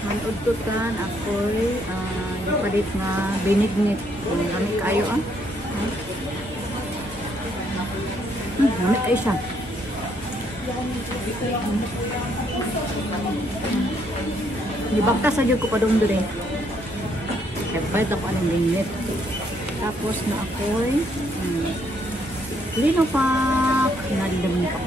Manudtutan ako'y ipalit nga binignit. Gamit kayo gamit kayo siya. Dibagta sa ko pa doon doon eh. Kaya pwede ako anong binignit. Tapos na ako'y linopak. Nalilamin ko.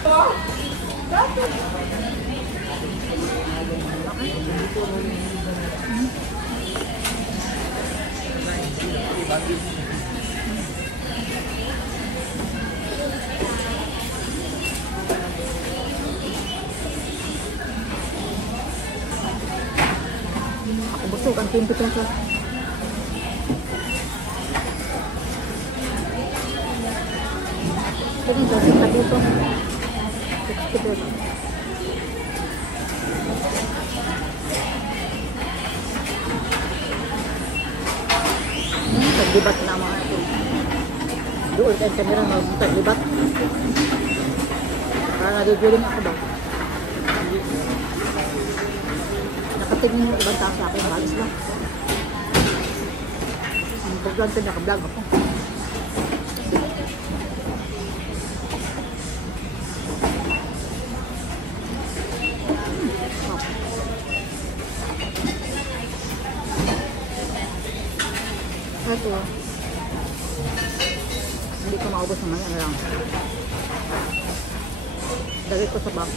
Wow! Ako busog ang 20 pesos. Pwede sa sita dito. 60 pesos. Taglibat na mga ito. Doon kayo kamera na taglibat. Para naduduling ako daw. Nakatingin yung ibang tao sa akin. Balis lang. Ang paglang ito nakablog ako. Ito. Hindi ko maubos naman. Ano lang. Dagay ko sa bag.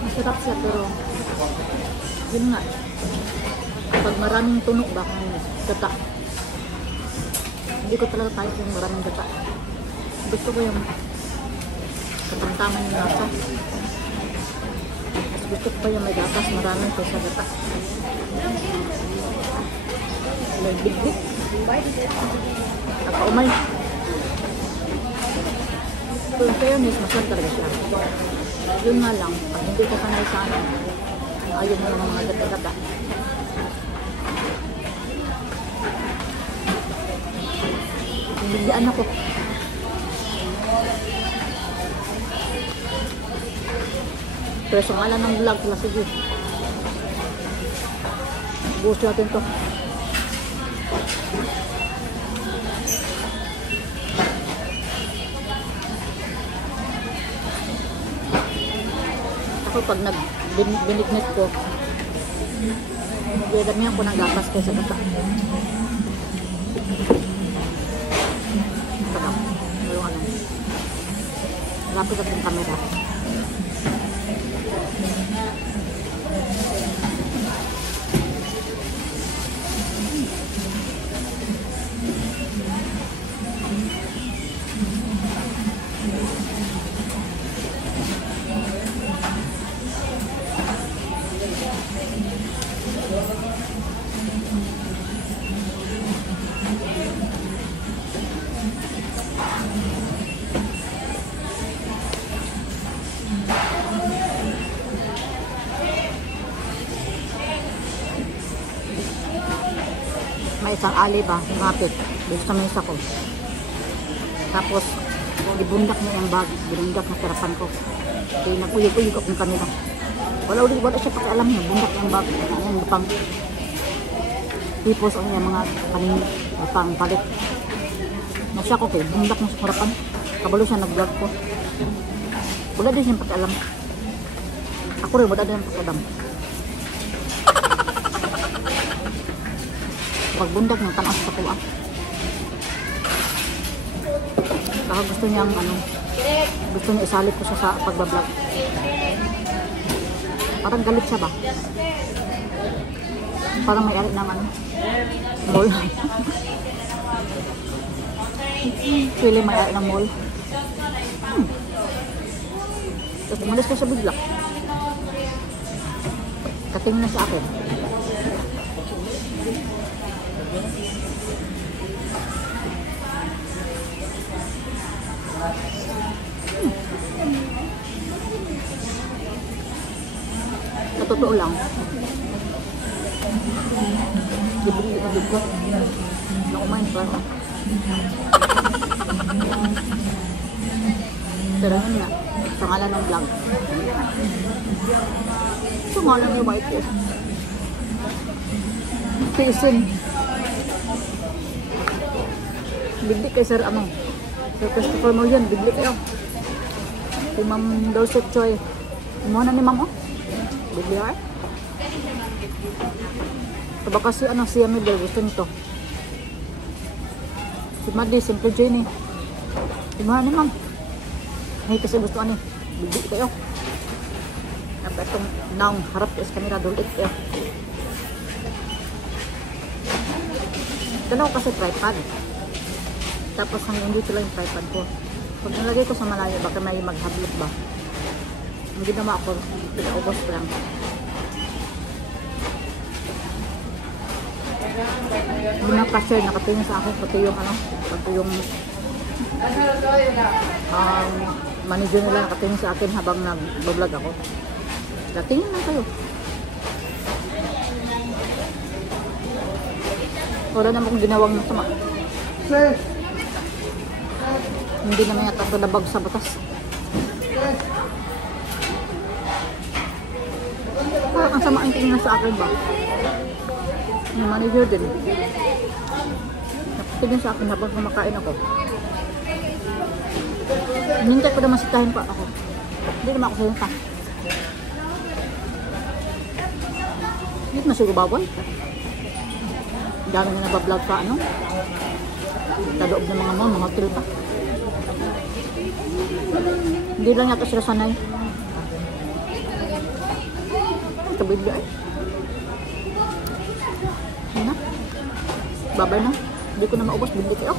Masarap siya pero yun nga pag maraming tunog ba kung gata hindi ko talaga tayo kung maraming gata. Gusto ko yung katamtaman yung nasa. Gusto ko pa yung may gatas maraming kaysa gata. May bigbig nakaumay. So in fairness masarap talaga siya. Yun nga lang, pag hindi ka sanay sa akin, ayaw mo yung mga gata-gata. Bigyan ako. Preso nga lang ng vlog pala, sige. Buhos natin to. Ako pag binignit ko, damihan ko ng gatas kaysa gata. Pagam, mayroong ano. Lapit at yung camera. May isang ali ba, mapit dito sa mesa ko. Tapos ibundak mo yung bag, binundak na terapan ko. Kaya nag-uyog-uyog akong kamera. Wala siya pakialam niya. Bundak ng bag. Ang pang tipos ang mga kanin. Pang palit. Nasya ko kay bundak mo sa harapan. Kabalo siya nag-vlog ko. Wala din siyang pakialam. Ako rin, wala din ang pakialam. Pagbundak ng tanas sa kuwa. Baka gusto niyang gusto niya isalip ko siya sa pagbablog. Parang galit siya ba? Parang may alit ng mall. Pili may alit ng mall. Tapos umalis ko sa bigla. Katingin na sa akin. Sa totoo lang, dibili na dito na kumain pa ako. Pero yun nga, sa ngalan ng vlog. Sa ngalan ng white fish. Tiisin. Bigli kay Sir Sir Christopher Morian, bigli kayo. Si Ma'am Dorset Choi. Umuha na ni Ma'am bigli ay. Ito ba kasi siya Miguel, gusto nito. Si Maddie, simple Jenny. Umuha ni Ma'am. Ay kasi gusto bigli kayo. Dapat itong naong harap sa kanila, dulit kayo. Dalaw kasi tripod. Tapos hanggang dito lang yung tripod ko. Pag nalagay ko sa malayo, baka may maghablit ba? Ang ginawa ako, pinaubos ko lang. Yung mga cashier nakatingin sa akin, pati yung pati yung manager nila nakatingin sa akin habang nag-vlog ako. Tingin lang kayo. Wala naman akong ginawang masama. Hindi naman yata ito labag sa batas. Parang ang sama ang tingin sa akin ba? Yung manager din. Nakatingin sa akin habang kumakain ako. Hinintay ko naman sitahin pa ako. Hindi naman ako sinta. Hindi na siguro baboy. Dami na nabablog pa sa loob ng mga mga hotel pa. Hindi lang yata sila sanay. Ito bigla ay. Ano? Babay na. Hindi ko na maubos. Bigla kayo.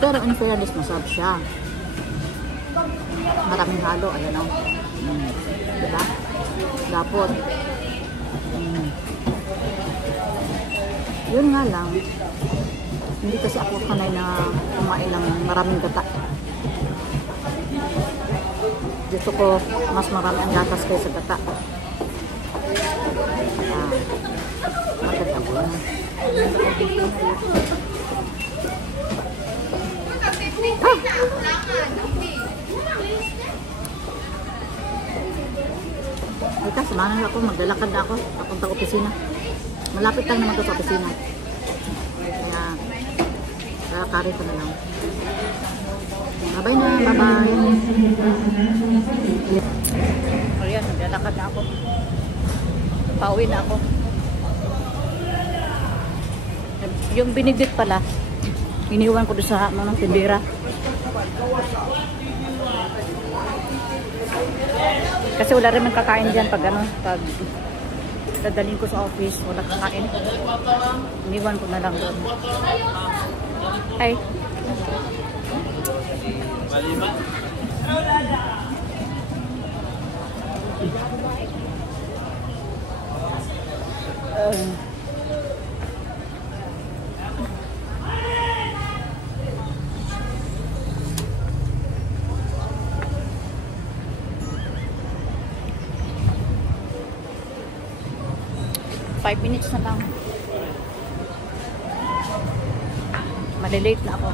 Pero in fairness, masarap siya. Maraming halo. Ayan o. Diba? Dapot. Yun nga lang, hindi kasi ako kanay na kumain ng maraming gata. Gusto ko mas marami ang gatas kaysa gata. Maganda ako na. Ika, samahan ako, maglalakad na ako papuntang opisina. Malapit lang naman ito sa opisina. Kaya kakari ko na lang. Bye-bye na, bye-bye. Ayan, maglalakad na ako. Pauwi na ako. Yung binigit pala, iniwan ko doon sa tindera. Kasi wala rin man kakain dyan pag pag dadalhin ko sa office, wala kakain. Iniwan ko na lang doon. Hi. Five minutes na lang. Malilate na ako.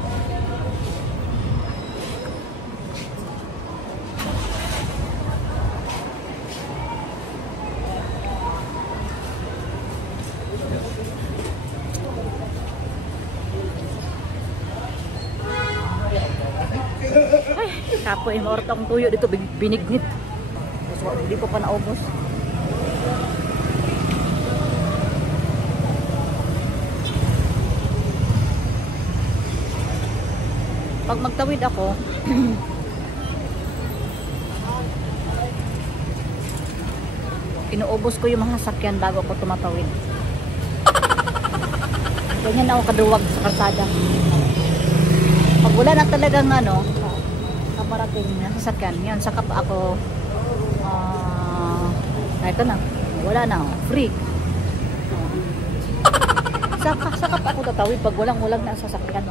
kapo eh, maorat akong tuyo dito, binignit. So, hindi ko pa naubos. Pag magtawid ako, inuubos ko yung mga sasakyan bago ako tumatawid. Ganyan ako kaduwag sa kalsada. Pag wala na talagang ano, kaparating na sasakyan, yan, saka pa ako, ito na, wala na, free. Saka pa ako tatawid pag walang na sasakyan.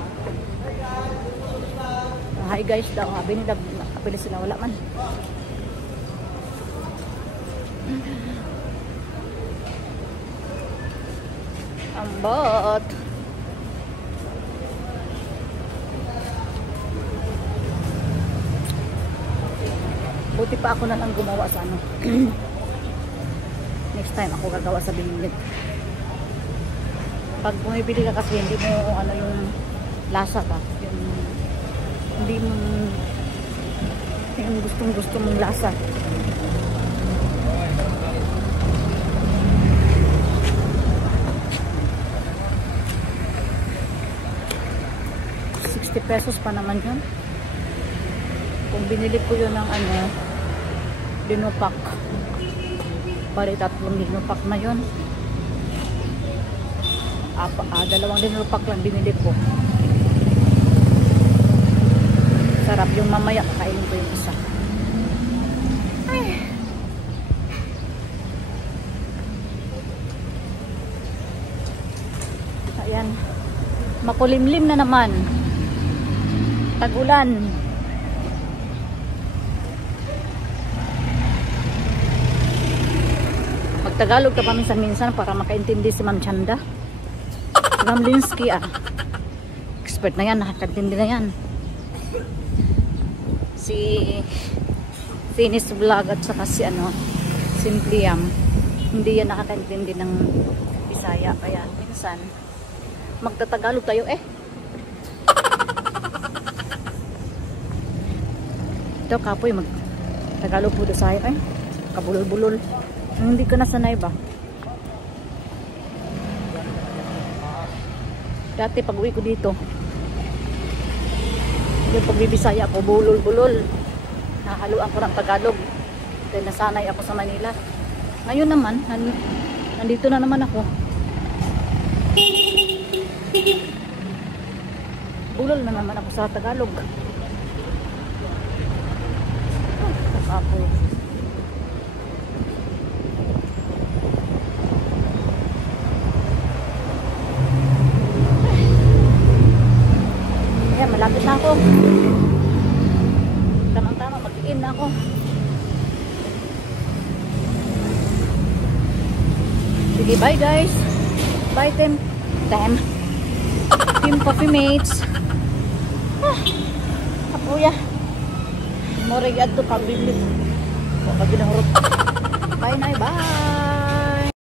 Hi guys daw, sabi nila, kapila sila, wala man. Ambot. Buti pa ako na lang gumawa sa ano. Next time ako gagawa sa Bingit. Pag bumibili ka kasi hindi mo ano yung lasa ka. Hindi mo yung gustong-gusto mong lasa. ₱60 pa naman yun. Kung binili ko yun ng ano, dinupak. Bali 3 dinupak na yun. 2 dinupak lang binili ko. Sarap yung mamaya kakainin ko yung isa. Ay. Ayan. Makulimlim na naman. Tag-ulan. Magtagalog ka pa minsan-minsan para makaintindi si Ma'am Chanda. Si Ma'am Linsky expert na yan, nakakaintindi na yan. Si Finis Vlog at saka si ano, Simpliam, hindi yan nakakaintindi ng Bisaya, kaya minsan magtatagalog tayo eh. Ito kapoy magtagalog po doon sa'yo eh, kabulol-bulol. Hindi ka nasanay ba? Dati pag uwi ko dito, yung pagbibisaya ako, bulol-bulol. Nahaluan ko ng Tagalog. Dahil nasanay ako sa Manila. Ngayon naman, nandito na naman ako. Bulol na naman ako sa Tagalog. Ako. Ayan, malapit na ako. Tamang-tama, mag-in na ako. Sige, bye guys. Bye team coffee mates. Kapuya. Moreg adto pagbilit. Bye na, bye.